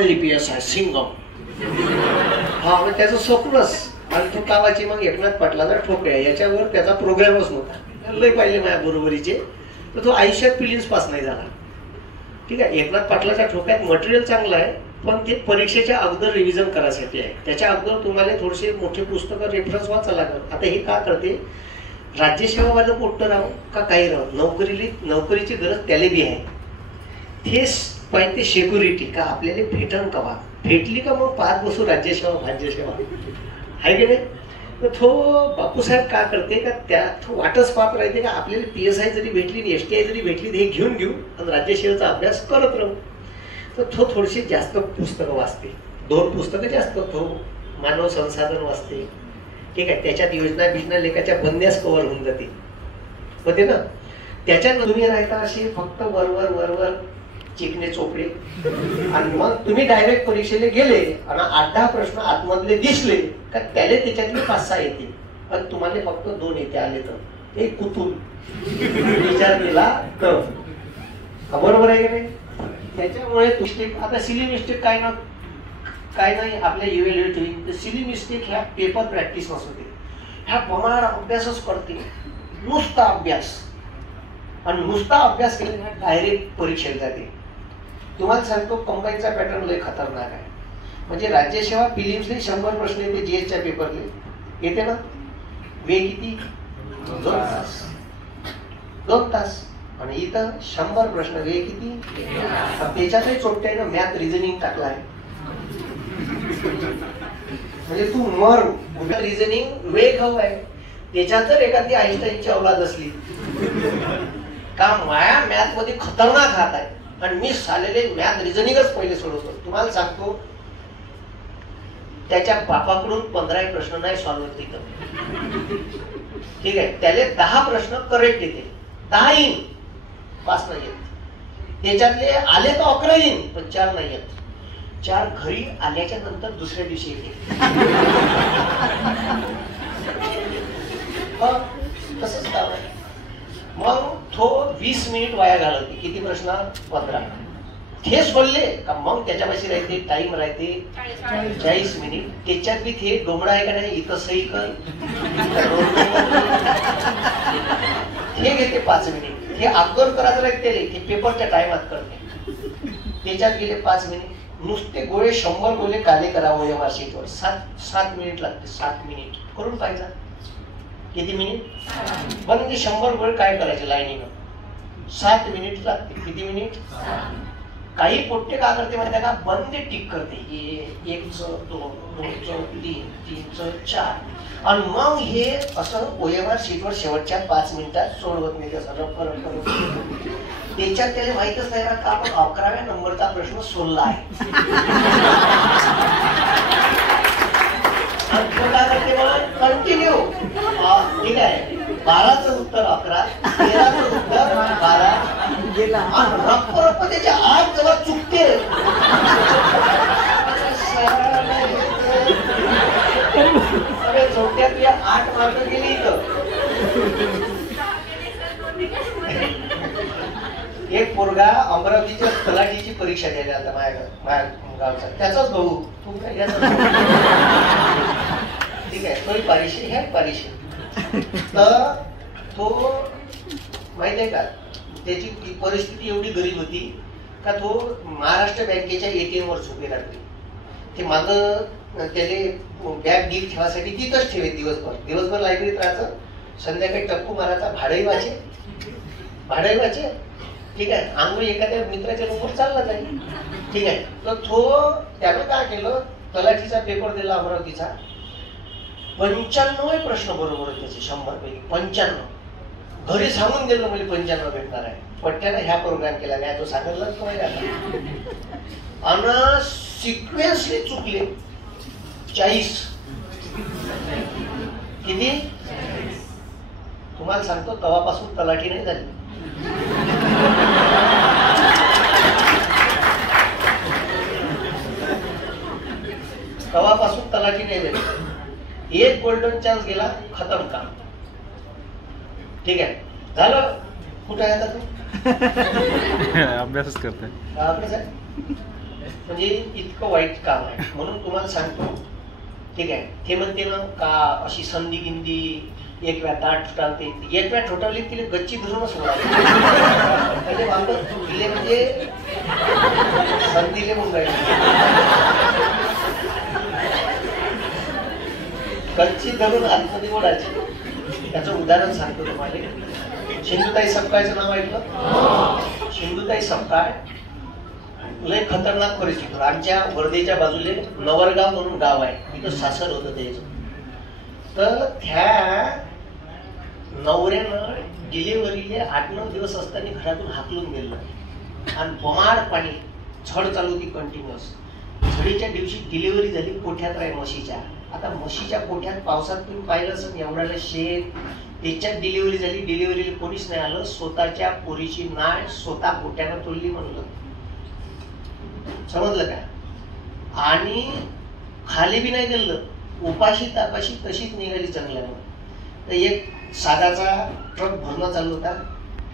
लिपियस आहे सिंगम. हा मग त्याचं स्वप्नच. आणि तो कावाची मग एकनाथ पाटलाचा ठोकळ्या याच्यावर त्याचा प्रोग्रामच नव्हता. लय पाहिले माझ्या बरोबरीचे. तर तो आयुष्यात फिलिंग्स पास नाही झाला. ठीक आहे. एकनाथ पाटलाच्या ठोक्यात मटेरियल चांगलं आहे, पण ते परीक्षेच्या अगोदर रिव्हिजन करायसाठी आहे. त्याच्या अगोदर तुम्हाला थोडेसे मोठे पुस्तकं रेफरन्स वाचा लागतात. आता हे का करते, राज्यसेवावालं मोठं राहो का काही राहो, नोकरीची गरज त्याला बी आहे. तेच पाहिजे सिक्युरिटी का आपल्याला भेटन कवा, भेटली का मग पाहत बसू राज्यसेवा भाज्यसेवा आहे की नाही. तर तो बापूसाहेब का करते का त्या तो वाटच पाहत राहते का आपल्याला PSI जरी भेटली STI जरी भेटली हे घेऊन घेऊ आणि राज्यसेवेचा अभ्यास करत राहू. तर तो थोडीशी जास्त पुस्तकं वाचते, 2 पुस्तकं जास्त. तो मानव संसाधन वाचते. ठीक आहे. त्याच्यात योजना लेखाच्या बंद्यास कव्हर होऊन जाते होते ना. त्याच्यात तुम्ही राहता असे फक्त वरवर चिकणे चोपडे आणि मग तुम्ही डायरेक्ट परीक्षेला गेले आणि 8-10 प्रश्न आतमधले दिसले का त्याला त्याच्यातले 5-6 येते पण तुम्हाला फक्त 2 येते आले तर एक कुतून विचार केला तर बरोबर आहे की नाही. त्याच्यामुळे मिस्टेक, आता सिली मिस्टेक काय नाही आपल्या इव्हॅल्युएट. सिली मिस्टेक ह्या पेपर प्रॅक्टिस नसते, ह्या बमार अभ्यासच करते, नुसता अभ्यास. आणि नुसता अभ्यास केल्याने डायरेक्ट परीक्षेला जाते. तुम्हाला सांगतो कंबाईनचा पॅटर्न लय खतरनाक आहे. म्हणजे राज्यसेवा फिलिम्सले 100 प्रश्न येते, GSच्या पेपरले येते ना. वेळ किती, 2 तास. आणि इथं 100 प्रश्न, वेळ किती. त्याच्यातही चोपटे आहे ना, मॅथ रिझनिंग टाकला आहे. म्हणजे तू मर. रिझनिंग वेळ खाऊ आहे. त्याच्यात जर एखादी आईन्स्टाईनची औलाद असली का माया मॅथ मध्ये खतरनाक हात आहे आणि मी सालेले मॅथ रिझनिंगच पहिले सोडवतो. तुम्हाला सांगतो त्याच्या बापाकडून 15 प्रश्न नाही सॉल्व्ह होत तिथं. ठीक आहे. त्याला 10 प्रश्न करेक्ट येते, 10 येईन, 5 नाही येत. त्याच्यातले आले तर 11 येईन पण 4 नाही येत. 4 घरी आल्याच्या नंतर दुसऱ्या दिवशी येते. तसंच काम आहे. मग तो 20 मिनिट वाया घालवते. किती प्रश्न, 15. हे सोडले का मग त्याच्यापाशी राहते टाइम राहते 40 मिनिट. त्याच्यात बी ते डोमडा आहे का नाही, इथं सही कर, हे घेते 5 मिनिट. हे अगोदर करायचं राहते ते पेपरच्या टाइमात करते. त्याच्यात गेले 5 मिनिट. नुसते गोळे 100 गोळे काले करावं या शीटवर 7 मिनिट लागते. 7 मिनिट करून पाहिजे. किती मिनिट, पण ते 100 गोळे काय करायचे लाईनीनं 7 मिनिट लागते. किती मिनिट. काही पोट्टे का करते माहिती का, बंद टिक करते. 1 2 2 3 3 4 आणि मग हे असं OMR शीटवर शेवटच्या 5 मिनिटात सोडवत नाही. त्याच्यात त्याला माहितच नाही का आपण 11व्या नंबरचा प्रश्न सोडला आहे. कंटिन्यू. ठीक आहे. 12चं उत्तर 11, 13चं उत्तर 12 रप्प त्याच्या 8 जेव्हा चुकते चौथ्यात 8 मार्क गेली. एक पोरगा अमरावतीच्या तलाठीची परीक्षा द्यायला आता माझ्या गावचा, त्याचाच भाऊ. ठीक आहे. तो पारिषद ह्या पारिषद. तर तो माहित आहे का त्याची परिस्थिती एवढी गरीब होती का तो महाराष्ट्र बँकेच्या ATM वर झोपे राहते. ते मागं त्याने बॅग गिफ्ट ठेवासाठी तिथंच ठेवे. दिवसभर लायब्ररीत राहायचं, संध्याकाळी टप्पू मारायचा, भाडंही वाचे. ठीक आहे. आंघोळ एखाद्या मित्राच्या रूमवर चालला जाईल. ठीक आहे. तर त्यानं काय केलं, तलाठीचा पेपर दिला अमरावतीचा. 95 प्रश्न बरोबर होते त्याचे 100 पैकी 95. घरी सांगून दिलं म्हणजे 95 भेटणार आहे. पट्ट्यानं ह्या प्रोग्राम केला नाही, तो सांगितलाच नाही. आणि सिक्वेन्सली चुकले 40. किती. तुम्हाला सांगतो तवापासून तलाठी नाही झाली. तवापासून तलाठी नाही झाली. एक गोल्डन चान्स गेला, खतम काम. ठीक आहे. झालं. कुठे आहे आता तू. अभ्यासच करते. अभ्यास आहे. म्हणजे इतकं वाईट काम आहे. म्हणून तुम्हाला सांगतो, ठीक आहे, ते म्हणते ना का अशी संधी गिंदी एक वेळा दाट ठोठावते, एक वेळा ठोठावली तिला गच्ची धरूनच म्हणजे वापर तिले म्हणजे संधीले म्हणून राहिले, गच्ची धरून आतमध्ये ओढायची. त्याचं उदाहरण सांगतो तुम्हाला. सिंधुताई सपकाळचं नाव ऐकलं? सिंधुताई सपकाळ लय खतरनाक परिस्थिती. आमच्या वर्धेच्या बाजूले नवरगाव म्हणून गाव आहे, तिथं सासर होतं त्याचं. तर त्या नवऱ्यानं डिलिव्हरीले 8-9 दिवस असताना घरातून हाकलून गेलं आणि बमाड पाणी, झड चालू होती कंटिन्युअस. झडीच्या दिवशी डिलिव्हरी झाली कोठ्यात राही म्हशीच्या. आता म्हशीच्या कोठ्यात पावसात तुम्ही पाहिलं असं एवढ्याला शेत, त्याच्यात डिलिव्हरी झाली. डिलिव्हरीला कोणीच नाही आलं. स्वतःच्या पोरीची नाळ स्वतः कोठ्यानं तोडली म्हणलं, समजलं का? आणि खाली बी नाही गेलं, उपाशी तापाशी तशीच निघाली चांगल्यानं. तर एक सागाचा ट्रक भरणं चालू होता.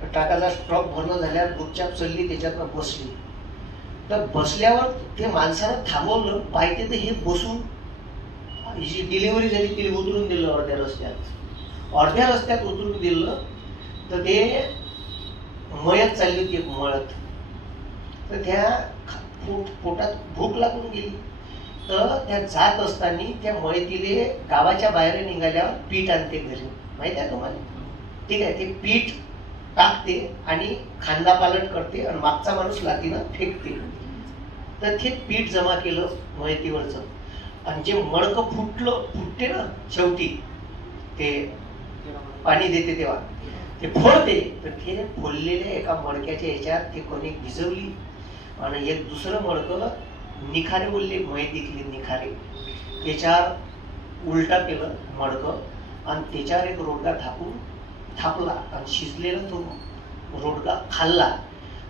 ट्रकाचा ट्रक भरणं झाल्यावर गुपचाप चढली, त्याच्यातनं बसली. तर बसल्यावर ते माणसानं थांबवलं, पाहिजे तर हे बसून जी डिलिव्हरी झाली तिला उतरून दिलं अर्ध्या रस्त्यात. अर्ध्या रस्त्यात उतरून दिलं तर ते मयत चालली होती, एक मळत. तर त्या पोटात भूक लागून गेली. तर त्या जात असताना त्या मयतीले गावाच्या बाहेर निघाल्यावर पीठ आणते घरी, माहिती आहे तुम्हाला? ठीक आहे, ते पीठ टाकते आणि खांदा पालट करते आणि मागचा माणूस लातीनं फेकते. तर ते पीठ जमा केलं मयतीवरचं आणि जे मडकं फुटते ना शेवटी, ते पाणी देते तेव्हा ते फोडते. तर ते फोडलेल्या एका मडक्याच्या याच्यात ते कणिक भिजवली आणि एक दुसरं मडकं निखारे बोलले, मयतीतले निखारे, त्याच्यावर उलटा केलं मडकं आणि त्याच्यावर एक रोडगा थापला आणि शिजलेला तो रोडगा खाल्ला.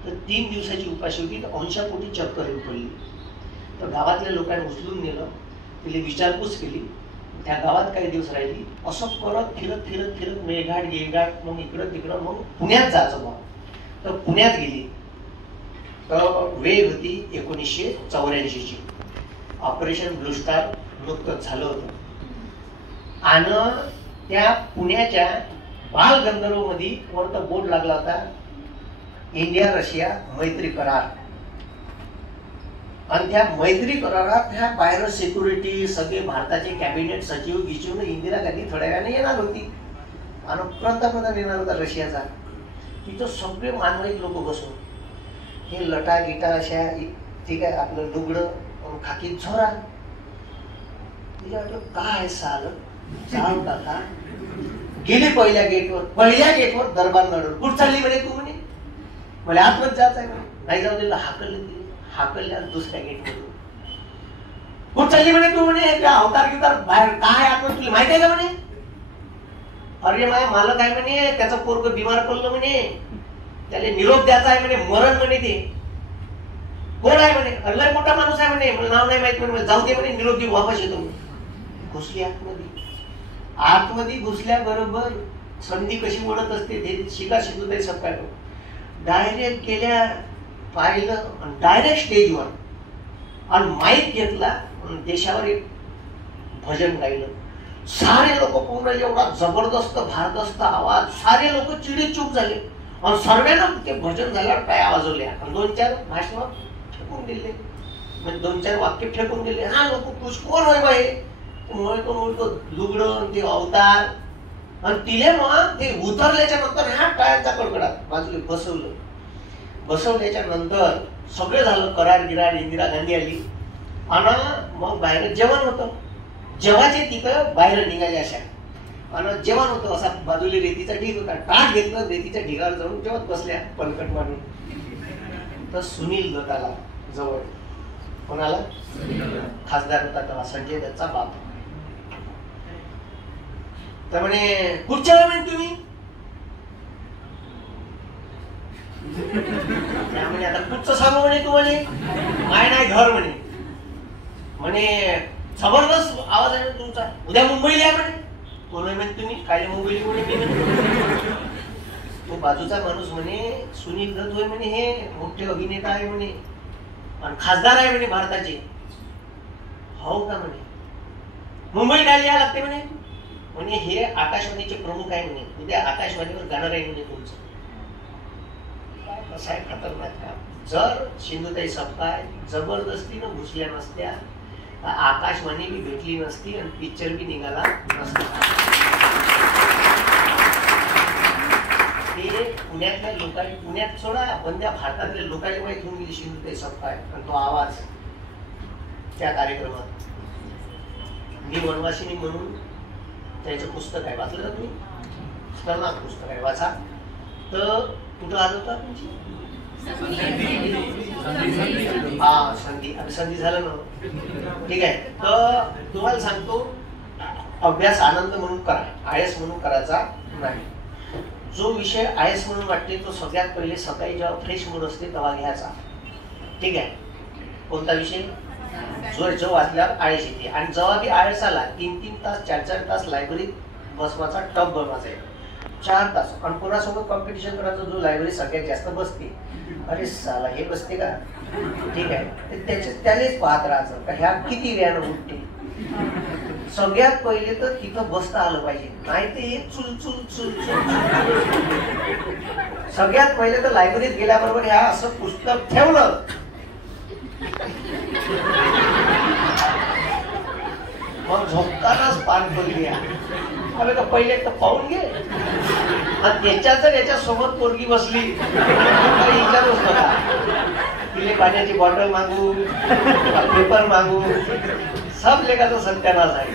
तर 3 दिवसाची उपाशी होती. तर अंशापोटी चक्कर येऊन पडली. तर गावातल्या लोकांनी उचलून नेलं, तिला विचारपूस केली. त्या गावात काही दिवस राहिली. असं करत फिरत फिरत फिरत मेळघाट गिळघाट मग इकडं तिकडं मग पुण्यात जायचं मग. तर पुण्यात गेली. तर वेळ होती 1984ची. ऑपरेशन ब्लू स्टार नुकतंच झालं होतं आणि त्या पुण्याच्या बालगंधर्व मध्ये वरचा बोर्ड लागला होता, इंडिया रशिया मैत्री करार. आणि त्या मैत्री करारात ह्या बाहेर सिक्युरिटी सगळे भारताचे कॅबिनेट सचिव गिचून इंदिरा गांधी थोड्या वेळाने येणार होती आणि पंतप्रधान येणार होता रशियाचा. तिथं सगळे मानवाईक लोक बसून हे लटा गिटा अशा, ठीक आहे, आपलं लुगडं खाकी झोरा. तिच्या वाटलं काय साल जाऊ टाका. गेली पहिल्या गेटवर दरबार नडर. कुठं चालली म्हणे तू? म्हणे मला आतमध्ये जायचं आहे. नाही जाऊ दिलं. हाकलल्या दुसऱ्या गेटमधून. कुठं चालली म्हणे तू? म्हणे अवतार गिवतार बाहेर काय आतमध्ये तुला माहिती आहे का? म्हणे अरे मला काय म्हणे त्याचं पोरग बिमार पडलं म्हणे, त्याला निरोप द्यायचा आहे म्हणे, मरण म्हणे. ते कोण आहे म्हणे? लय मोठा माणूस आहे म्हणे, मला नाव नाही माहित म्हणे, जाऊ दे म्हणे, निरोप देऊ, वापस येतो. घुसली आतमध्ये घुसल्याबरोबर संधी कशी ओढत असते ते शिका सिंधुताई सपकाळ. डायरेक्ट गेल्या, पाहिलं आणि डायरेक्ट स्टेजवर आणि माईक घेतला देशावर एक भजन गायलं. सारे लोक पूर्ण एवढा जबरदस्त भारदस्त आवाज, सारे लोक चिडे चूप झाले आणि सर्वांना ते भजन झाल्यावर टाळ्या वाजवल्या आणि 2-4 भाषण फेकून दिले, म्हणजे 2-4 वाक्य फेकून दिले. हा लोक खुश, कोण होय बाई? म्हणतो लुगडं ते अवतार. आणि तिले मग ते उतरल्याच्या नंतर ह्या टाळ्यांचा कडकडाट बाजूला बसवल्याच्या नंतर सगळं झालं. करार गिरार, इंदिरा गांधी आली आणि मग बाहेर जेवण होतं. जेवाचे तिथं बाहेर निघाले अशा आणि जेवण होतं. असा बाजूला रेतीचा ढीग होता. टाक घेतलं, रेतीच्या ढिगावर जाऊन जेवत बसल्या पलकट मारून. तर सुनील दत्त आला जवळ. कोणाला? खासदार होता तेव्हा, संजय दत्तचा बाप. तर म्हणे कुठच्या म्हणे तुम्ही? म्हणे आता कुठचं सांगू म्हणे तू? म्हणे माय नाही घर म्हणे. म्हणे जबरदस्त आवाज आहे तुमचा, उद्या मुंबईला आहे म्हणे. कोण म्हणे तुम्ही? काय मुंबईला? म्हणे तो बाजूचा माणूस म्हणे सुनील दत्त होय म्हणे, हे मोठे अभिनेता आहे म्हणे. आणि खासदार आहे म्हणे भारताचे. हो का म्हणे. मुंबई काय यायला लागते म्हणे. म्हणजे हे आकाशवाणीचे प्रमुख आहे म्हणे. उद्या आकाशवाणीवर गाणं राहील म्हणे तुमचं. काय कसं आहे खतरनाक काम. जर सिंधुताई सपकाळ जबरदस्तीनं घुसल्या नसत्या तर आकाशवाणी बी भेटली नसती आणि पिक्चर बी निघाला नसता. ते पुण्यातल्या लोकांनी, पुण्यात सोडा पण त्या भारतातल्या लोकांनी माहित होऊन गेली सिंधुताई सपकाळ आणि तो आवाज त्या कार्यक्रमात. मी वनवासिनी म्हणून त्याचं पुस्तक आहे, वाचलं का तुम्ही? खतरनाक पुस्तक आहे, वाचा. तर कुठं आलं होतं तुमची? हा संधी. संधी झालं ना. ठीक आहे. तर तुम्हाला सांगतो अभ्यास आनंद म्हणून करा, आयएस म्हणून करायचा नाही. जो विषय आयएस म्हणून वाटते तो सगळ्यात पहिले सकाळी जेव्हा फ्रेश मूड असते तेव्हा घ्यायचा. ठीक आहे. कोणता विषय? जो वाचल्यावर आळस येते. आणि जेव्हा बी आळस आला 3-3 तास 4-4 तास लायब्ररीत बसवायचा, टप बनवायचा 4 तास. आणि कोणासोबत कॉम्पिटिशन करायचं जो लायब्ररी सगळ्यात जास्त बसते. अरे साला हे बसते का? ठीक आहे. त्यानेच पाहत राहायचं का ह्या किती वेळानं उठते. सगळ्यात पहिले तर तिथं बसता आलं पाहिजे, नाही ते हे चुल चुल चुल चुल. सगळ्यात पहिले तर लायब्ररीत गेल्याबरोबर ह्या असं पुस्तक ठेवलं. मग झोपतानाच पान खोलली. अरे का पहिले तर पाहून घे. आणि त्याच्या सोबत पोरगी बसली विचारूच नका. तिले पाण्याची बॉटल मागू, पेपर मागू, सब लेखाचा सत्यानाश आहे.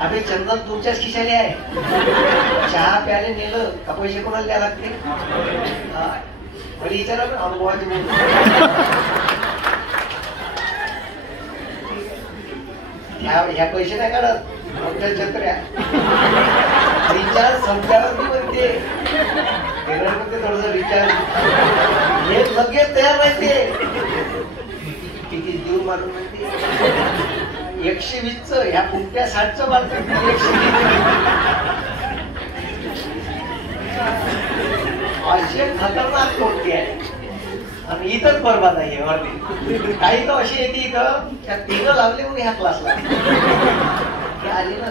अबे चंदन तुमच्याच खिशाने आहे. चहा प्याले नेलं का पैसे कोणाला द्या लागते? बरी विचारा ना अनुभवाची. ह्या पैसे नाही काढत छत्र्या. रिचार्ज संपल्यावर मी म्हणते थोडस रिचार्ज हे लगेच तयार राहते. किती देऊ मारून म्हणते 120च, ह्या कुठल्या 60चं मारत 120. असे खतरनाक कोणती आहे. आणि इथंच बरबाद आहे वरती. काही तर अशी येते इथं त्या 3 लावले म्हणून ह्या क्लासला आली ना,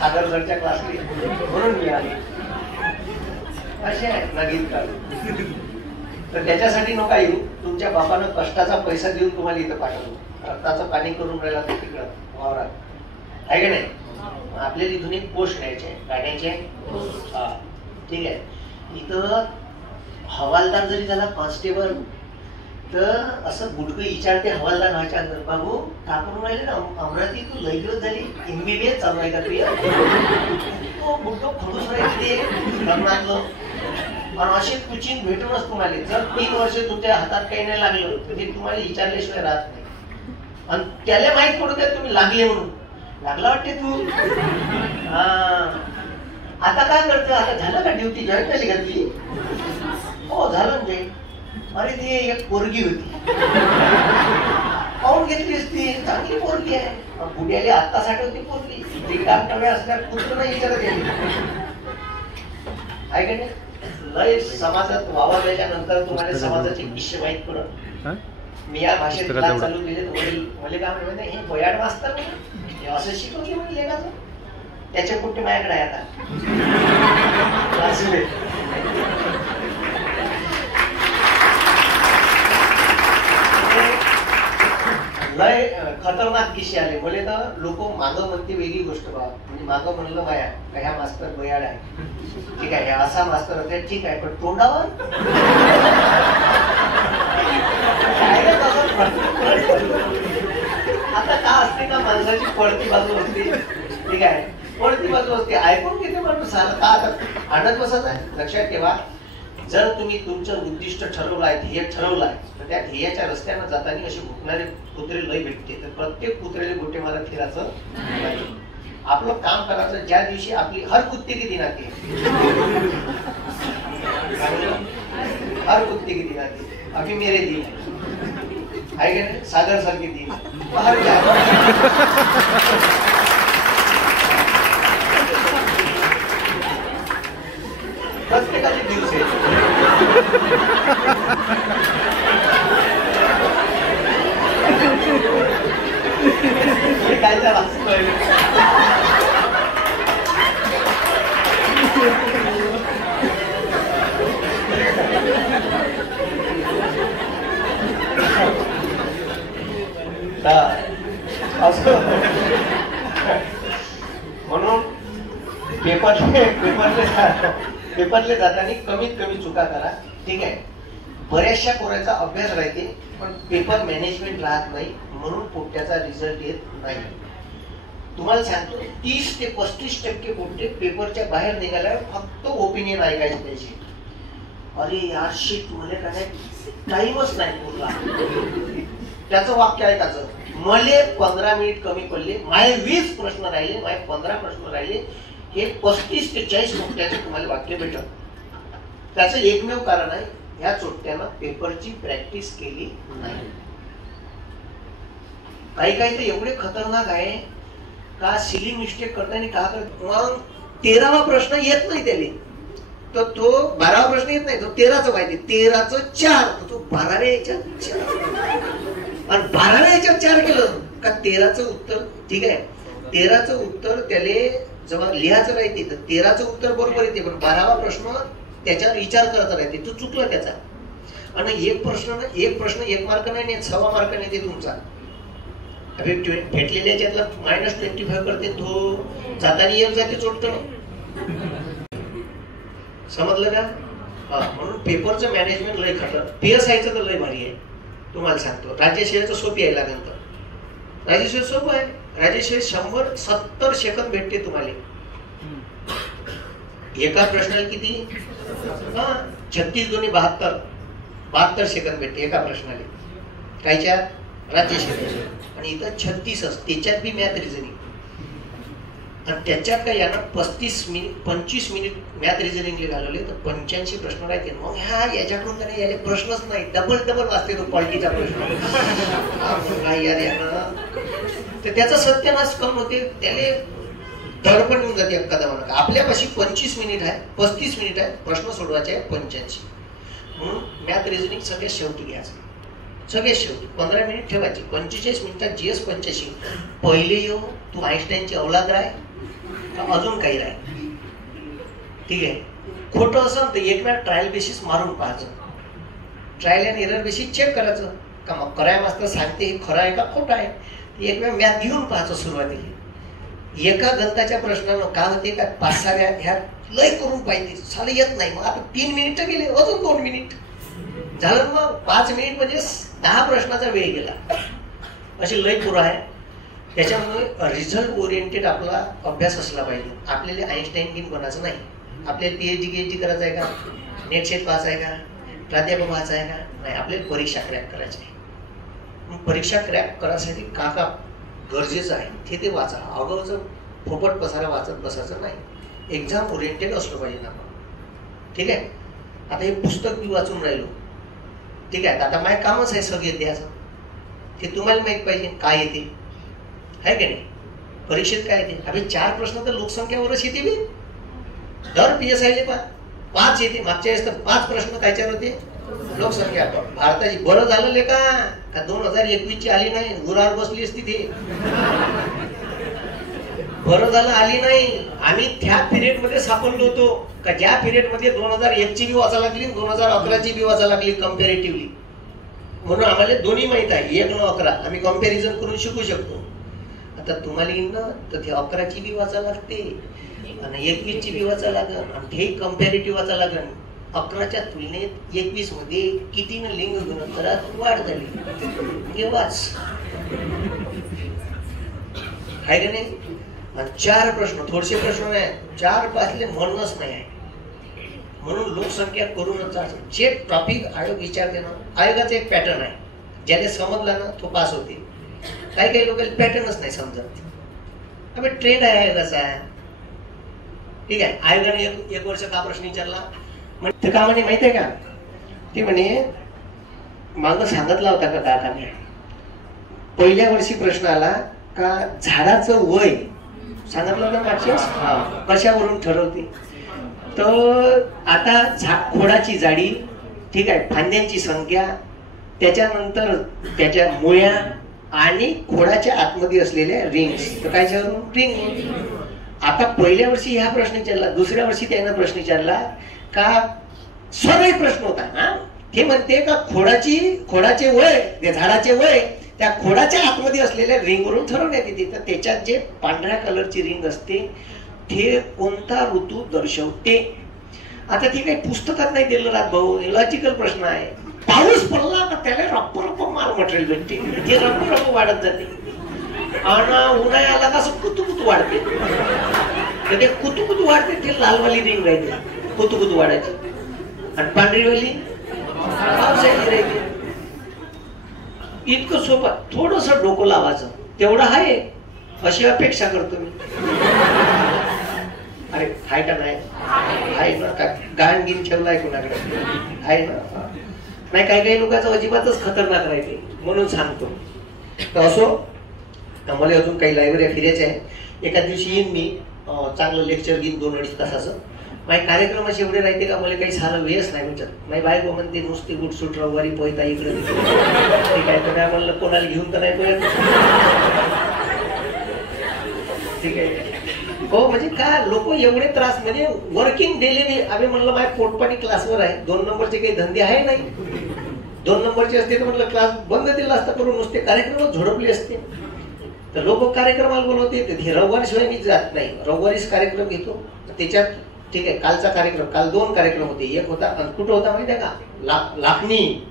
सागरगडच्या क्लासला म्हणून मी आली. असे आहेत नगीत काळ. तर त्याच्यासाठी नका येऊ. तुमच्या बापानं कष्टाचा पैसा देऊन तुम्हाला इथं पाठवलं, रक्ताचं पाणी करून राहिला ते तिकडं वावरात आहे का नाही. आपल्याला इथून एक पोस्ट घ्यायचे गाण्याचे. हा ठीक आहे. इथं हवालदार जरी झाला कॉन्स्टेबल तर असं गुडकं विचारते हवालदार व्हायच्या अंदर, बाबू का करून राहिले ना अमरावती, तू लई दिवस झाली MBBS चालू आहे का तुझ्या? तो गुडकं खडूस राहिले लग्नातलं. आणि असे कोचिंग भेटूनच तुम्हाला जर 3 वर्ष तुमच्या हातात काही नाही लागलं तर ते तुम्हाला विचारल्याशिवाय राहत नाही. आणि त्याला माहित पडू द्या तुम्ही लागले म्हणून. लागला वाटते तू. हा आता काय करतो? आता झालं का ड्युटी जॉईन झाली का तुझी? हो झालं म्हणजे. अरे ती एक पोरगी होती, पाहून घेतलीस ती चांगली पोरगी आहे. बुड्याला आत्ता साठवती पोरगी. ती काम असल्यावर कुठं नाही विचारत आहे का नाही. लय समाजात वावरल्याच्या नंतर तुम्हाला समाजाचे किस्से माहित पडत. मी या भाषेत क्लास चालू केले तर मला काय म्हणते हे बयाड मास्तर हे असं शिकवले म्हणजे लेखाचं. त्याच्या कुठे माझ्याकडे आहे आता. लय खतरनाक किस्से आले. बोले तर लोक मागं म्हणते वेगळी गोष्ट बा. म्हणजे मागं म्हणलं बाया का ह्या मास्तर बयाड आहे, ठीक आहे, असा मास्तर होते, ठीक आहे, पण तोंडावर आता का असते का माणसाची पडती बाजू असते. ठीक आहे, पडती बाजू असते. ऐकून घेते माणूस. का आता आणत बसत आहे. लक्षात ठेवा, जर तुम्ही तुमचं उद्दिष्ट ठरवलं आहे, ध्येय ठरवलं आहे, तर त्या ध्येयाच्या रस्त्यानं जाताना असे भुकणारे कुत्रे लय भेटते. तर प्रत्येक कुत्र्याला गोटे मारत फिरायचं नाही. आपलं काम करायचं. ज्या दिवशी आपली हर कुत्ते की दिन आते, हर कुत्ते की दिन आते, अभी मेरे दिन आहे का नाही. सागर सारखे दिन हर प्रत्येकाचे दिवस आहे. काय वाचतोय म्हणून पेपरले जाताना कमीत कमी चुका करा. ठीक आहे, बऱ्याचशा पोरांचा अभ्यास राहते पण पेपर मॅनेजमेंट राहत नाही, म्हणून पोट्ट्याचा रिझल्ट येत नाही. तुम्हाला सांगतो 30 ते 35% पोट्टे पेपरच्या बाहेर निघाल्यावर फक्त ओपिनियन ऐकायचे त्याची. अरे यार शिट, मला काय टाइमच नाही बोलला, त्याचं वाक्य ऐकायचं. मले 15 मिनिट कमी पडले, माझे 20 प्रश्न राहिले, माझे 15 प्रश्न राहिले. हे 35 ते 40 पोट्ट्याचे तुम्हाला वाक्य भेटत. त्याचं एकमेव कारण आहे, ह्या चोट्ट्यानं पेपरची प्रॅक्टिस केली नाही. काही काही तर एवढे खतरनाक आहे का सिली मिस्टेक करताना का मग 13वा प्रश्न येत नाही त्याला, तर तो 12वा प्रश्न येत नाही, तो 13चं माहिती, 13चं 4, तो 12व्या याच्यात 4 आणि 12व्या याच्यात 4 केलं का 13चं उत्तर. ठीक आहे, 13चं उत्तर त्याला जेव्हा लिहायचं राहते तर 13चं उत्तर बरोबर येते, पण 12वा प्रश्न त्याच्यावर विचार करत राहते, तो चुकला त्याचा. आणि एक प्रश्न 1 मार्क नाही, 6 मार्क नाही ते तुमचा. भेटलेल्या याच्यातला -25 करते, तो जाताना येऊन जाते चोटत. समजलं का? म्हणून पेपरचं मॅनेजमेंट लय खटर. PSIचं तर लय भारी आहे, तुम्हाला सांगतो. राज्यसेवेचं सोपी आहे लागेल तर. राज्यसेवेत सोपं आहे. राज्यसेवेत 170 सेकंद भेटते तुम्हाला. एका प्रश्नाला किती? 36 दोन्ही 72 सेकंद भेटते एका प्रश्नाला. कायच्या? राज्यसेवेच्या. आणि इथं 36 असते, त्याच्यात बी मॅथ रिझनिंग. आणि त्याच्यात काय यानं 25 मिनिट मॅथ रिझनिंगले घालवले तर 85 प्रश्न राहते. मग ह्या याच्याकडून तर याले प्रश्नच नाही, डबल वाचते तो पॉलिटीचा प्रश्न. काय यार यानं, तर त्याचा सत्यानाश कम होते, त्याले दडपण येऊन जाते एखादा म्हणा. आपल्यापाशी 25 मिनिट आहे, 35 मिनिट आहे, प्रश्न सोडवायचे आहे 85. म्हणून मॅथ रिझनिंग सगळ्यात शेवटी घ्यायचं, सगळ्यात शेवटी 15 मिनिट ठेवायची. 45 मिनिटात GS 85. पहिले येऊ तू आईन्स्टाईनची औलाद राय का अजून काही राय. ठीक आहे, खोटं असं तर एक वेळा ट्रायल बेसिस मारून पाहायचं, trial and error basis check करायचं का मग कराय मास्तर सांगते हे खरं आहे का खोटं आहे. एक वेळ मॅथ घेऊन पाहायचं सुरुवातीला. एका गणिताच्या प्रश्नानं काय होते का 5-6 वेळा ह्या लय करून पाहिजे, साले येत नाही. मग आता 3 मिनिट गेले, अजून 2 मिनिट झालं, मग 5 मिनिट म्हणजे 10 प्रश्नाचा वेळ गेला. अशी लय पुरा आहे. त्याच्यामुळे रिझल्ट ओरिएंटेड आपला अभ्यास असला पाहिजे. आपल्याला आईन्स्टाईन बिन बनायचं नाही. आपल्याला PhD करायचं आहे का, नेट सेट पाहायचं आहे का, प्राध्यापक व्हायचं आहे का नाही, आपल्याला परीक्षा क्रॅक करायची आहे. मग परीक्षा क्रॅक करायसाठी का गरजेचं आहे ते वाचा. अगाऊचं फोपट पसारा वाचत बसायचं नाही. एक्झाम ओरिएंटेड असलं पाहिजे आपण. ठीक आहे, आता हे पुस्तक मी वाचून राहिलो. ठीक आहे, आता माझं कामच आहे सगळं द्यायचं, ते तुम्हाला माहित पाहिजे काय येते आहे की नाही. परीक्षेत काय येते? अभि 4 प्रश्न तर लोकसंख्यावरच येते बी. दर PSIले 5 येते. मागच्या वेळेस तर 5 प्रश्न कायच्यावर होते? लोकसंख्या. भारताची. बरं झालं ले का 2021 ची आली नाही, गुरावर बसली असती ते. बरं झालं आली नाही. आम्ही त्या पिरियड मध्ये सापडलो होतो का ज्या पिरियड मध्ये 2001 ची बी वाचा लागली, 2011 ची बी वाचा लागली कम्पॅरेटिव्हली. म्हणून आम्हाला दोन्ही माहित आहे, 1 आणि 11 आम्ही कम्पॅरिझन करून शिकू शकतो. आता तुम्हाला येईन ना तर ते 11 ची बी वाचा लागते आणि 21 ची बी वाचा लागल आणि हे कम्पॅरेटिव्ह वाचा लागल. 11च्या तुलनेत 21 मध्ये कितीनं लिंग गुणोत्तरात वाढ झाली, वाच आहे का नाही. 4 प्रश्न, थोडेसे प्रश्न नाही, 4 पाचले म्हणणंच नाही आहे. म्हणून लोकसंख्या करूनच जे टॉपिक आयोग विचारते ना, आयोगाचा एक पॅटर्न आहे, ज्याला समजला ना तो पास होते. काही लोकांना पॅटर्नच नाही समजत. अबे ट्रेंड आहे आयोगाचा. ठीक आहे, आयोगाने एक वर्ष का प्रश्न विचारला ते का म्हणे माहित आहे का, ते म्हणे मागं सांगितला होता का दादाने, पहिल्या वर्षी प्रश्न आला का झाडाचं वय सांगितलं होतं मागच्याच, कशावरून ठरवते. तर आता खोडाची जाडी, ठीक आहे, फांद्यांची संख्या, त्याच्यानंतर त्याच्या मुळ्या, आणि खोडाच्या आतमध्ये असलेल्या रिंग्स. तर काय रिंग. आता पहिल्या वर्षी हा प्रश्न विचारला, दुसऱ्या वर्षी त्यानं प्रश्न विचारला का स्वतःही प्रश्न होता ना. ते म्हणते का खोडाचे वय, त्या झाडाचे वय त्या खोडाच्या आतमध्ये असलेल्या रिंग वरून ठरवण्यात येते. तर त्याच्यात जे पांढऱ्या कलरची रिंग असते ते कोणता ऋतू दर्शवते. आता ते काही पुस्तकात नाही दिलं राहत भाऊ, लॉजिकल प्रश्न आहे. पाऊस पडला का त्याला रप्प माल मटेरियल भेटते, ते रप्प वाढत जाते. आणि उन्हाळा आला का असं कुतुकुतू वाढते. तर ते कुतुकुतू वाढते, ते लालवाली रिंग राहते कुतुकुतू वाढायची, आणि पांढरीवाली पावसाळी राहते. इतकं सोपं, थोडस डोकं लावायचं तेवढं आहे अशी अपेक्षा करतो मी. अरे हाय का नाही, आहे ना का गाण गिन ठेवलाय कोणाकडे, आहे ना. नाही काही लोकांचं अजिबातच खतरनाक राहते म्हणून सांगतो. तर असो, मला अजून काही लायब्ररी फिरायचे आहे. एका दिवशी येईन मी, चांगलं लेक्चर घेईन 2-2.5 तासाचं. माझे कार्यक्रम असे एवढे राहते का मला काही सारं वेळच नाही म्हणतात. माझी बायको म्हणते नुसती गुटसूट रविवारी पोहता इकडे काय, तर काय म्हणलं कोणाला घेऊन तर नाही पोहत. ठीक आहे हो, म्हणजे काय लोक एवढे त्रास, म्हणजे वर्किंग डेली. आम्ही म्हणलं माझ्या पोटपाणी क्लासवर आहे, 2 नंबरचे काही धंदे आहे नाही. 2 नंबरचे असते तर म्हटलं क्लास बंद दिला असता, करून नुसते कार्यक्रम झोडपले असते. तर लोक कार्यक्रमाला बोलवते, हे रविवारीशिवाय मी जात नाही, रविवारीच कार्यक्रम घेतो. त्याच्यात ठीक आहे, कालचा कार्यक्रम, काल 2 कार्यक्रम होते. एक होता कुठं होता माहिती आहे का, लाखणी.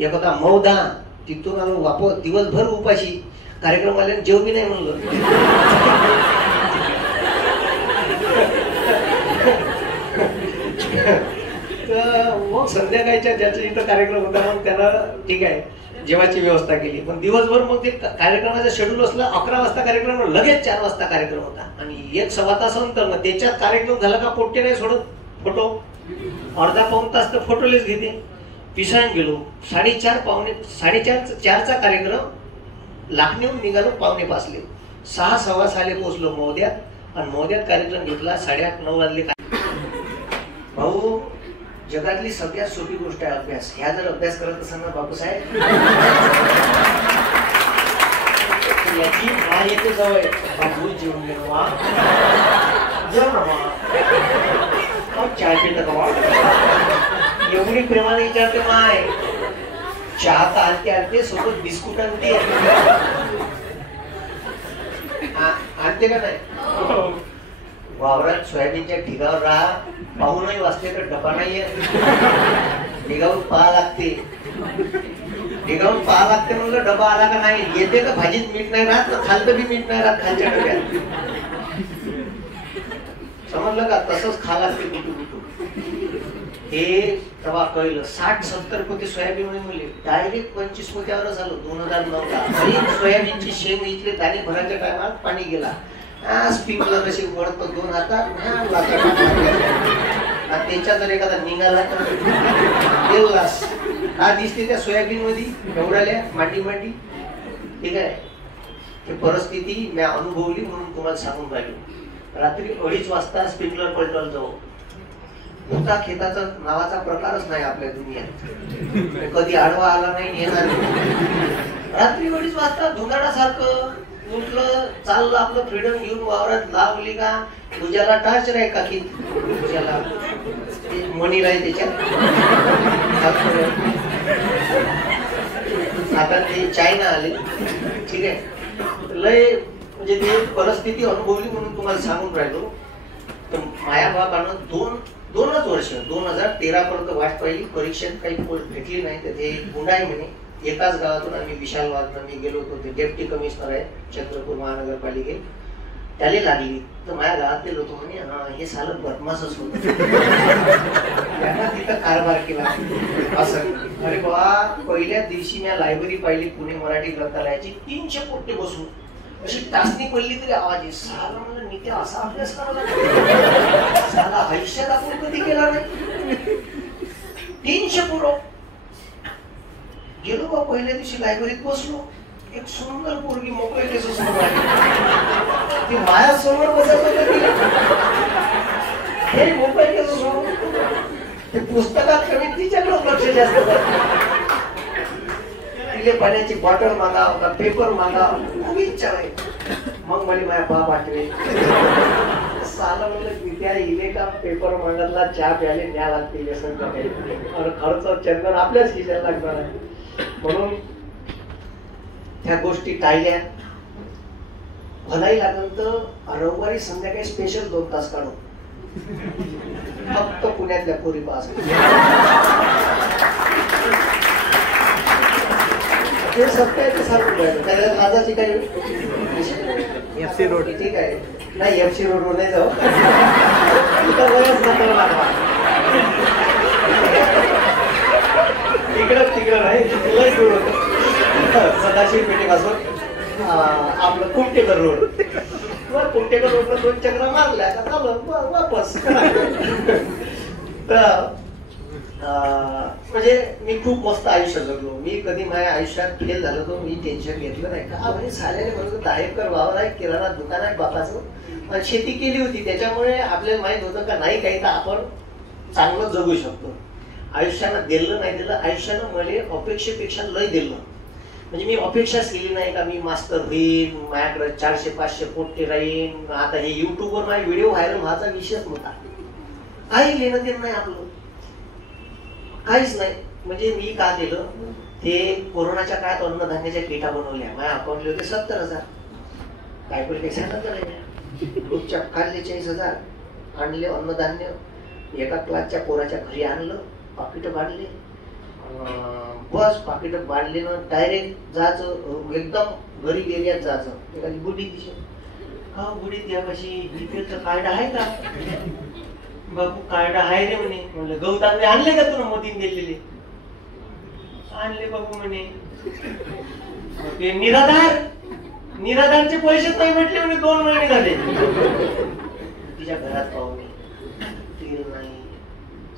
एक होता मौदा. तिथून आलो वापस, दिवसभर उपाशी. कार्यक्रम आल्याने जेव बी नाही म्हणलं. मग संध्याकाळच्या ज्याचा इथं कार्यक्रम होता मग त्याला ठीक आहे जेवायची व्यवस्था केली. पण दिवसभर मग ते कार्यक्रमाचा शेड्यूल असला, 11 वाजता कार्यक्रम, लगेच 4 वाजता कार्यक्रम होता. आणि 1-1.25 तास अंतर ना, त्याच्यात कार्यक्रम झाला का पोट्टे नाही सोडत फोटो. अर्धा-पाऊण तास तर फोटोलेच घेते. पिसाळून गेलो. 4:30 कार्यक्रम, लाखणीहून निघालो 5:45. 6:15 पोहोचलो मौद्यात, आणि मौद्यात कार्यक्रम घेतला. 8:30-9 वाजले. भाऊ जगातली सगळ्यात सोपी गोष्ट आहे अभ्यास. ह्या जर अभ्यास करत असाल ना बापूसाहेब, याची माय येते जवळ, बापू जेवून गेलो वा, चाय पिता का, एवढी प्रेमाने विचारते माय. चहा तर आणते सोबत बिस्कुट आणते का नाही. वावरात सोयाबीनच्या ढिगावर राहा, पाहूनही वाचते तर डबा नाहीये, ढिगावून पाहा लागते. ढिगावून पाहा लागते म्हणलं डबा आला का नाही, येते का भाजीत मीठ नाही राहत, तर खालतं बी मीठ नाही राहत खालच्या डब्यात. समजलं का, तसंच खा लागते कुठू. हे तेव्हा कळलं. 60-70 पोते सोयाबीन म्हणले, डायरेक्ट 25 पोत्यावरच आलो 2009ला. सोयाबीनची शेंग इथले दाणे भरायच्या टायमात पाणी गेला. स्प्रिंकलर कशी वळतो 2 हातात, त्याच्या जर एखादा निघाला तर देवलास. हा दिसते त्या सोयाबीन मध्ये एवढ्याल्या मांडी. ठीक आहे, ही परिस्थिती मी अनुभवली म्हणून तुम्हाला सांगून राहिलो. रात्री 2:30 वाजता स्प्रिंकलर पलटवलं जाऊ. भूता खेताचा नावाचा प्रकारच नाही आपल्या दुनियात. कधी आडवा आला नाही, येणार नाही. रात्री 2:30 वाजता धुंदाडासारखं उठलं, चाललं आपलं फ्रीडम घेऊन वावरात. लावली का पूजाला टाच राही काकी, पूजाला मणी राही त्याच्यात. आता ते चायना आले. ठीक आहे, लय म्हणजे ते परिस्थिती अनुभवली म्हणून तुम्हाला सांगून राहिलो. तर माया बाबानं 2-2च वर्ष 2013 पर्यंत वाट पाहिली. परीक्षेत काही पोस्ट भेटली नाही. तर ते गुंडाई म्हणे. एकाच गावातून आम्ही विशालवादनं मी गेलो होतो. ते डेप्टी कमिशनर आहे चंद्रपूर महानगरपालिकेत, त्याला लागली. तर माझ्या गावातले लोक म्हणे हा हे सालं बदमाशच होत, त्यांना तिथं कारभार केला असं. अरे बा, पहिल्या दिवशी मी लायब्ररी पाहिली पुणे मराठी ग्रंथालयाची. 300 पोट्टे बसून अशी टाचणी पडली तरी आवाज येत. साला म्हणलं मी त्या असा अभ्यास करायला, साला आयुष्यात आपण कधी केला नाही. 300 पोरं गेलो बा. पहिल्या दिवशी लायब्ररीत बसलो. एक सुंदर पोरगी मोकळे केस समोर आली. ती माया समोर बसत होते. हे मोकळे केस समोर, ते पुस्तकात कमी तिच्याकडे लक्ष जास्त. पिले पाण्याची बॉटल मागाव का पेपर मागाव खूप इच्छा आहे. मग मला माझ्या बाप आठवे साला म्हणलं त्या इले का पेपर मागतला चहा प्याले द्या लागते व्यसन आणि खर्च चंदन आपल्याच खिशाला लागणार आहे. म्हणून त्या गोष्टी टाळल्या. भलाई लागल तर रविवारी संध्याकाळी स्पेशल 2 तास काढू फक्त पुण्यातल्या पोरी पास. हे सत्य आहे ते सांगून राहिलं. त्याला लाजाची काही FC रोड ठीक आहे. नाही FC रोडवर नाही जाऊ इकडं तिकडं नाही दूर होत. सदाशिव पेठेपासून आपलं कुमटेकर रोड कुमटेकर रोडला 2 चक्र मारल्या का झालं वापस. तर म्हणजे मी खूप मस्त आयुष्य जगलो. मी कधी माझ्या आयुष्यात फेल झालो तर मी टेन्शन घेतलं नाही का. म्हणजे साल्याने म्हणतो 10 एकर वावर आहे, किराणा दुकान आहे बापाचं, शेती केली होती. त्याच्यामुळे आपल्याला माहित होतं का नाही काही तर आपण चांगलं जगू शकतो. आयुष्यानं दिलं नाही दिलं, आयुष्यानं मला अपेक्षेपेक्षा लय दिलं. म्हणजे मी अपेक्षाच केली नाही का मी मास्टर होईन, माझ्याकडे 400-500 पोट्टे राहीन. आता हे युट्यूबवर माझे व्हिडिओ व्हायरल व्हायचा विषयच नव्हता. काही लेणं देणं नाही आपलं, काहीच नाही. म्हणजे मी का केलं ते कोरोनाच्या काळात अन्नधान्याच्या किटा बनवल्या. माझ्या अकाउंटले होते 70,000. काय पहिले सांगत नाही. रोजच्या खाल्ले 40,000 आणले अन्नधान्य. एका क्लासच्या पोराच्या घरी आणलं, पाकिट बांधले. बस पाकिट बांधले ना डायरेक्ट जायचं एकदम गरीब एरियात जायचं. एखादी बुडी दिशे हा बुडीत यापाशी बीपीएलचं कार्ड आहे का बाबू. कार्ड आहे रे म्हणे. म्हणलं गहू तांदळे आणले का तुला मोदीने दिलेले. आणले बाबू म्हणे. ते निराधारचे पैसेच नाही भेटले म्हणे. 2 महिने झाले. तिच्या घरात पाहुणे, तेल नाही,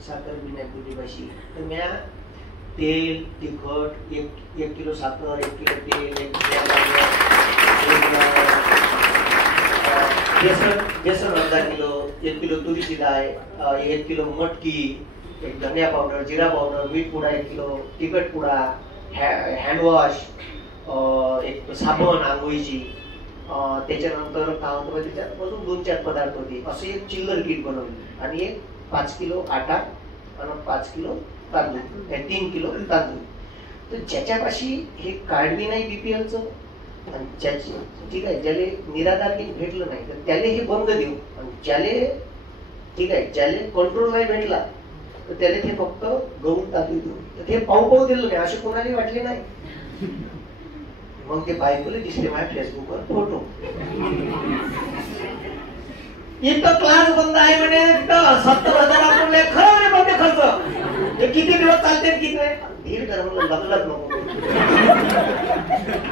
साखर बी नाही बुडीपाशी. तर म्या तेल तिखट 1 किलो साखर, 1 किलो तेल, बेसन अर्धा किलो, 1 किलो तुरीची डाळ, 1 किलो मटकी, 1 धनिया पावडर, जिरा पावडर, मीठ पुडा 1 किलो, तिखट पुडा, हँडवॉश, 1 साबण आंघोळीची. त्याच्यानंतर काय होतं त्याच्यापासून 2-4 पदार्थ होते. असे एक चिल्लर किट बनवली आणि एक 5 किलो आटा आणि 5 किलो तांदूळ, 3 किलो तांदूळ. तर ज्याच्यापाशी हे कार्ड बी नाही बीपीएलचं आणि ज्याची ठीक आहे ज्याले निराधार काही भेटलं नाही तर त्याले हे बंद देऊ. आणि ज्याले ठीक आहे ज्याले कंट्रोल नाही भेटला तर त्याला ते फक्त गहू तांदूळ देऊ. तर ते पाहू दिलं नाही असे कोणालाही वाटले नाही. मग ते बायकोला दिसले माझ्या फेसबुकवर फोटो. इथं क्लास बंद आहे म्हणे. 70,000 आपण खरं नाही बंद खर्च. ते किती दिवस चालते किती नाही धीर कर म्हणलं लग्नच नको.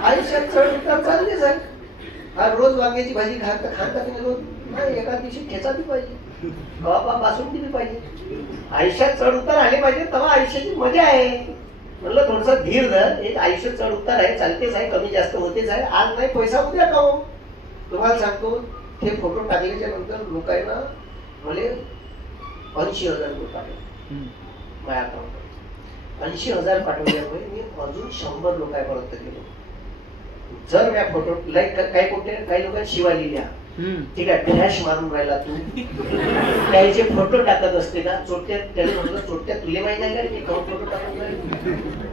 आयुष्यात चढ उतार चाललेच आहे. हा रोज वांग्याची भाजी खाता की नाही रोज नाही. एका दिवशी ठेचा बी पाहिजे, कबाबा बासुंदी बी पाहिजे. आयुष्यात चढ उतार आले पाहिजे तेव्हा आयुष्याची मजा आहे. म्हणलं थोडस धीर धर. एक आयुष्य चढ उतार आहे, चालतेच आहे, कमी जास्त होतेच आहे. आज नाही पैसा उद्या का हो. तुम्हाला सांगतो ते फोटो टाकल्याच्या नंतर लोकांना मला 80,000 रुपये पाठवले माझ्या अकाउंटवर. 80,000 पाठवल्यामुळे मी अजून 100 लोकांपर्यंत गेलो. जर मी फोटो लाईक काही लोकांनी शिवा लिहिल्या ठीक आहे फ्लॅश मारून राहिला तू त्याचे फोटो टाकत असते का चोट्यात. त्याने म्हटलं चोट्यात तुले माहिती आहे का मी फोटो टाकून राहील.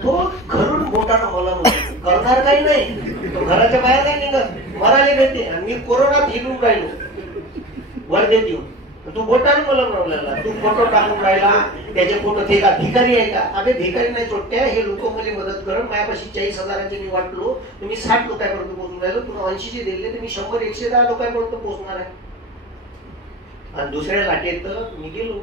तो घरून बोटानं मला करणार काही नाही. तो घराच्या बाहेर नाही निघत मराले भेटते. आणि मी कोरोनात हिंडून राहिलो वर्धेत येऊन. तू बोटाने मला म्हणला तू फोटो टाकून राहिला त्याचे फोटो ते का भिकारी आहे का. अबे भिकारी नाही चोट्या. हे लोक मला मदत करून माझ्यापाशी 40,000चे मी वाटलो तर मी 60 लोकांपर्यंत पोहोचून राहिलो. तुला 80चे दिले तर मी 100-110 लोकांपर्यंत पोहोचणार आहे. आणि दुसऱ्या लाटेत मी गेलो.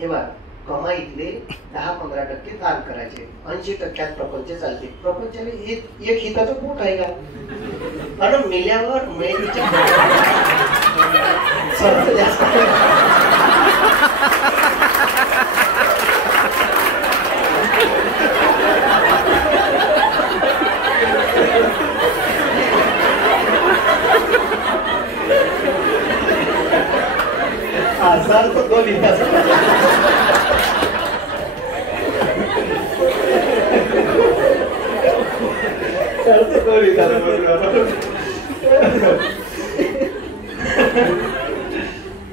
हे बघ कमाईतले 10-15% दान करायचे. 80% प्रपंच चालते. प्रपंचाला एक हिताचं पोट आहे का. कारण मेल्यावर मेलीच्या जास्त हजार तो 2 लिटर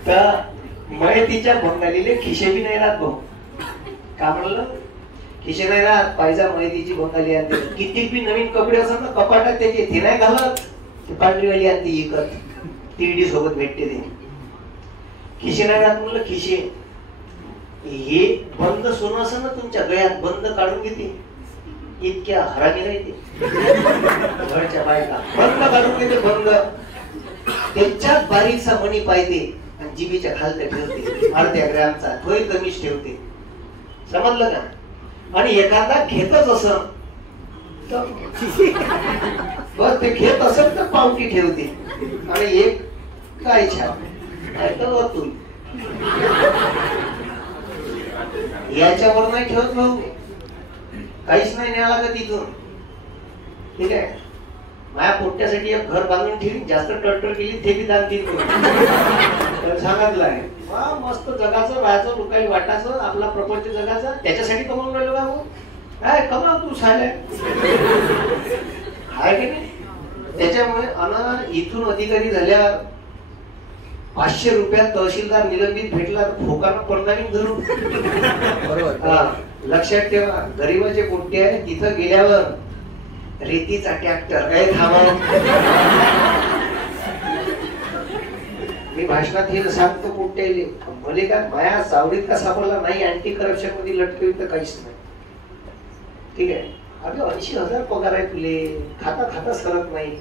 तर मयतीच्या बंगालीले खिशे बी नाही राहत भाऊ. का म्हणलं? खिशे नाही राहत. पाहिजा मयतीची बंगाली आणते. किती बी नवीन कपडे असं ना कपाटात त्याचे ते नाही घालत. पांढरीवाली आणते इकत. तिरडी सोबत भेटते ते. खिशे नाही राहत म्हणलं. खिशे हे बंद सोनं असं ना तुमच्या गळ्यात बंद काढून घेते. इतक्या हरामी नाही ते घरच्या बायका बंद काढून घेते. बंद त्याच्यात बारीकसा मणी पाहिजे आणि जिबीच्या खालत्या ठेवते. अर्ध्या ग्रॅमचा थोडी कमीच ठेवते. समजलं का? आणि एखादा घेतच असं बस ते घेत असेल तर पावटी ठेवते. आणि एक काय छाप नाही तर वतून याच्यावर नाही ठेवत भाऊ. काहीच नाही न्यायला लागत तिथून. ठीक आहे. माझ्या पोट्यासाठी एक घर बांधून ठेवी. जास्त टळटळ केली ते बी दान देईल. सांगितलं आहे मस्त जगाचं राहायचं लोकांनी वाटायचं आपला प्रपंच जगाचा. त्याच्यासाठी कमावून राहिलो बाबू. काय कमाव तू साल्या आहे की नाही. त्याच्यामुळे अन इथून अधिकारी झाल्या 500 रुपयात तहसीलदार निलंबित भेटला तर फोकानं पडणार धरून. लक्षात ठेवा गरीबाचे पोट्टे आहे. तिथं गेल्यावर रेतीचा ट्रॅक्टर काय थांबा. मी भाषणात हे सांगतो पोट्टे भले का माया सावडीत का सापडला नाही. अँटी करप्शन मध्ये लटकवी तर काहीच नाही. ठीक आहे. अगं 80,000 पगार आहे तुले. खाता खाता सरत नाही.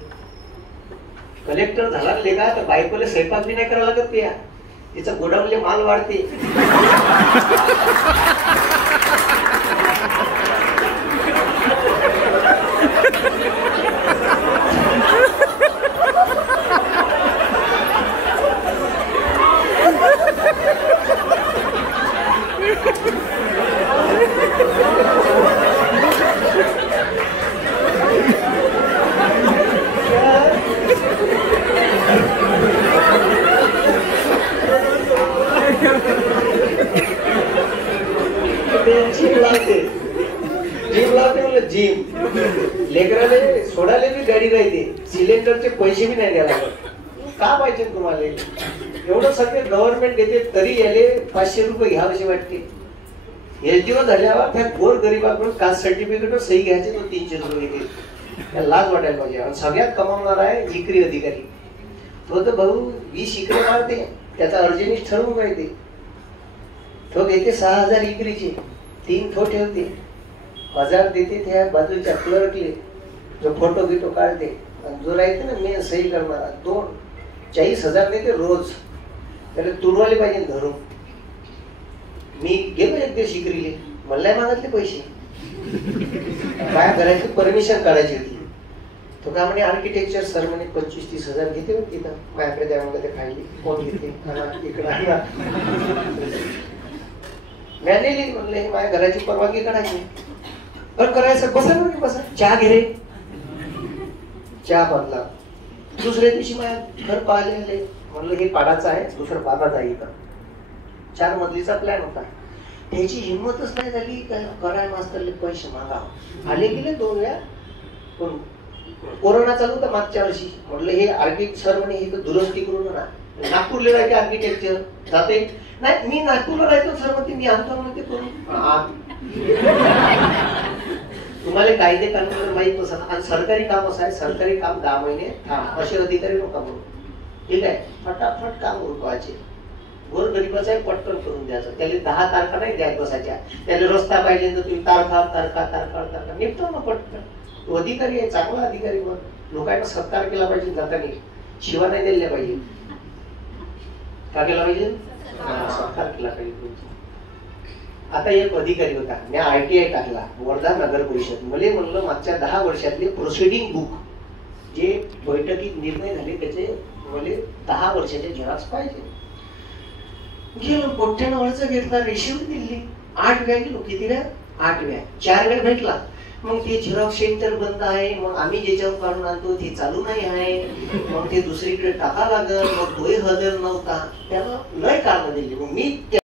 कलेक्टर झाला का तर बायकोले स्वयंपाक बी नाही करायला लागत. त्या तिचा गोडाऊनले माल वाढते. लेकराले सोडाले बी गाडी राहते. सिलेंडरचे पैसे बी नाही द्यायला का पाहिजे तुम्हाला. एवढं सगळे गव्हर्नमेंट देते तरी याले 500 रुपये घ्यावेसे वाटते. एलटीओ झाल्यावर त्या गोर गरीबाकडून कास्ट सर्टिफिकेटवर सही घ्यायचे तो 300 रुपये घेते. लाज वाटायला पाहिजे. आणि सगळ्यात कमावणार आहे इकरी अधिकारी. तो तर भाऊ 20 इकडे मारते. त्याचा अर्जनीच ठरवून राहते. तो घेते 6,000 इकरीचे. 3 थो ठेवते. 1000 देते त्या बाजूच्या क्लर्कले जो फोटो बिटो काढते. जो राहते ना मी सही करणारा 40,000 देते रोज. त्याला तुरवाले पाहिजे धरून. मी गेलो एक दिवस इकरीले. मला मागितले पैसे. काय करायची परमिशन काढायची होती. तो का म्हणे आर्किटेक्चर सर म्हणे 25-30,000 घेते तिथं. माझ्याकडे द्या मला ते खायली. कोण घेते इकडे मॅनेजली म्हणले माझ्या घराची परवानगी काढायची. पण करायचं बसा म्हणजे बसा. चहा घे रे. चहा बदला. दुसऱ्या दिवशी माझ्या घर पाहिले. म्हणलं हे पाडाचं आहे दुसरं बाबाच आहे. इथं 4 मजलीचा प्लॅन होता. त्याची हिंमतच नाही झाली कराय मास्तरले पैसे मागावं. आले गेले 2 वेळा. पण कोरोना चालू होता मागच्या वर्षी. म्हटलं हे आर्किटेक्ट सर म्हणे हे दुरुस्ती करून ना. नागपूरला राहायचे आर्किटेक्चर जाते. नाही मी नागपूरला राहायचो सर म्हणते मी आणतो म्हणते करून. तुम्हाला कायदे कानून माहित नसतं. आणि सरकारी काम असं आहे. सरकारी काम 10 महिने थांब असे अधिकारी लोक म्हणून. ठीक आहे. फटाफट काम उरकवायचे. गोर गरीबाचा पटकन करून द्यायचं. त्याला 10 तारखा नाही द्यायला बसायच्या. त्याला रस्ता पाहिजे तर तुम्ही तारखा निपतो ना पटकन. तो अधिकारी आहे चांगला अधिकारी. मग लोकांना सत्कार केला पाहिजे. जाताना शिवा नाही दिल्या पाहिजे. का केला पाहिजे? सत्कार केला पाहिजे. आता एक अधिकारी होता. मी ITI टाकला वर्धा नगर परिषद. मला म्हणलं मागच्या 10 वर्षातले प्रोसिडिंग बुक जे बैठकीत निर्णय झाले त्याचे मला 10 वर्षाचे झेरॉक्स पाहिजे. गेलो मोठ्यानं वळच घेतला. रेशीव दिली. 8 वेळा गेलो. किती वेळा? 8 वेळा. 4 वेळा भेटला. मग ते झेरॉक्स सेंटर बंद आहे. मग आम्ही ज्याच्यावर काढून आणतो ते चालू नाही आहे. मग ते दुसरीकडे टाका लागल. मग तोही हजर नव्हता. त्याला लय कारण दिली. मग मी